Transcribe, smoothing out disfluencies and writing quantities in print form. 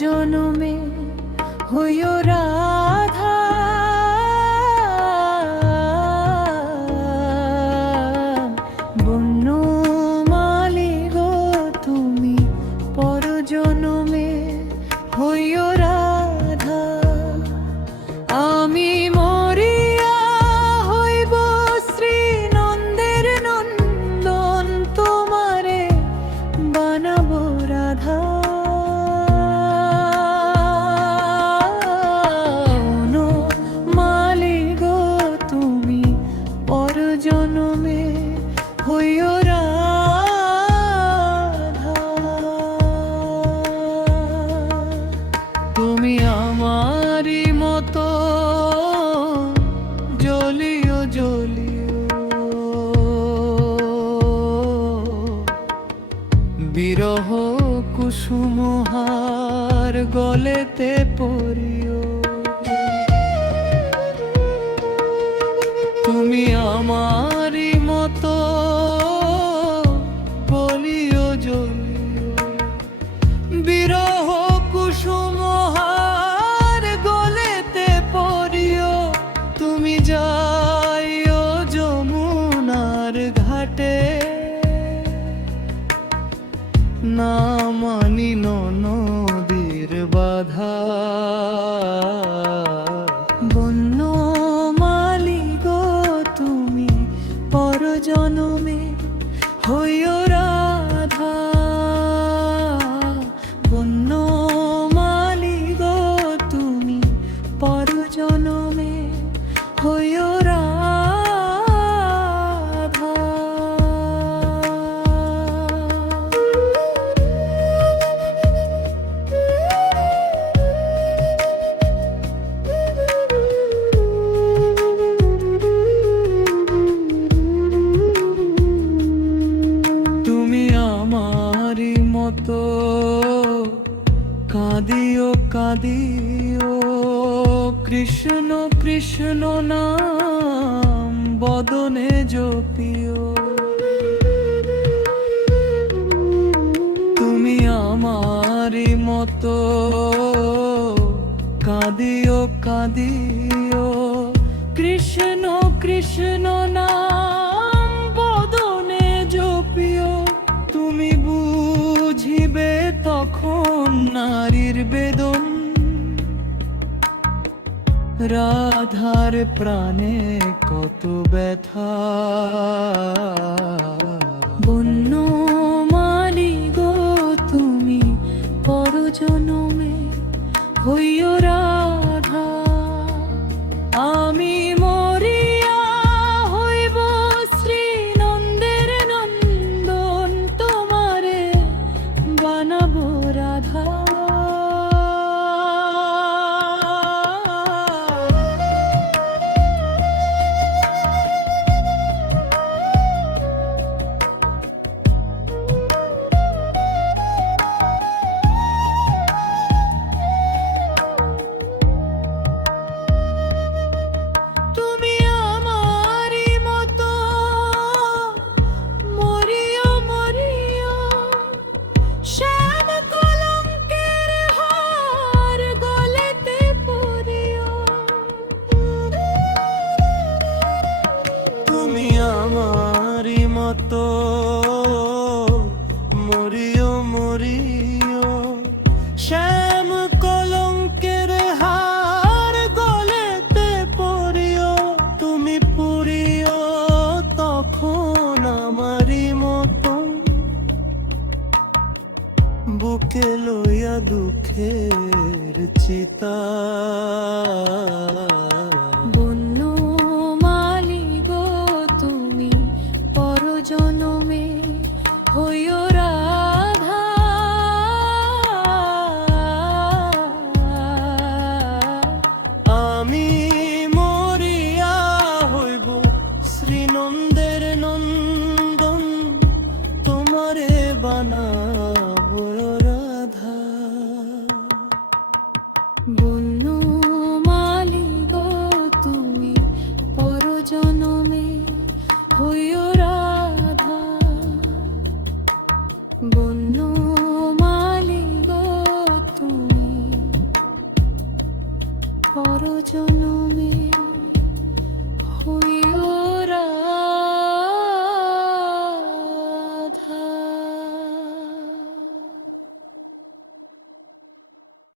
জনমে হইও রাধা। বনমালী গো তুমি পর জনমে হইও রাধা। আমি মরিয়া হইব শ্রী নন্দের নন্দন, তোমারে বানাবো রাধা। বনমালী গো তুমি পর জনমে হইও রাধা। তুমি আমারই মতো জ্বলিও জ্বলিও, বিরহ কুসুমহার গলেতে পড়িও। তুমি আমারই মতো বলিও জ্বলিও, বিরহ কুসুমহার গলেতে পড়িও। তুমি যাইও যমুনার ঘাটে, না মানিল নদীর বাধা। বনমালী গো তুমি পর জনমে হইও রাধা। বনমালী গো তুমি পর জনমে হইও রাধা। তুমি আমারই মতো কাঁদিও কাঁদিও, কৃষ্ণ কৃষ্ণ নাম বদনে জপিও। তুমি আমারই মতো কাঁদিও কাঁদিও, কৃষ্ণ কৃষ্ণ নাম বদনে জপিও। তুমি বুঝিবে তখন নারীর বেদন, রাধার প্রাণে কত ব্যথা। বনমালী গো তুমি পর জনমে হইও রাধা। আমি মরিয়া হইব শ্রী নন্দের নন্দন, তোমারে বানাবো রাধা। তুমি আমারই মতো মরিও মরিও, শ্যাম কলঙ্কের হার গলেতে পড়িও। তুমি আমারই মতো মরিও মরিও, শ্যাম কলঙ্কের হার গলেতে পড়িও। তুমি পুরিও তখন আমারই মতো, বুকে লইয়া দুঃখের চিতা। বনমালী গো তুমি পর জনমে হইও রাধা। আমি মরিয়া হইব শ্রী নন্দের নন্দন, তোমারে বানা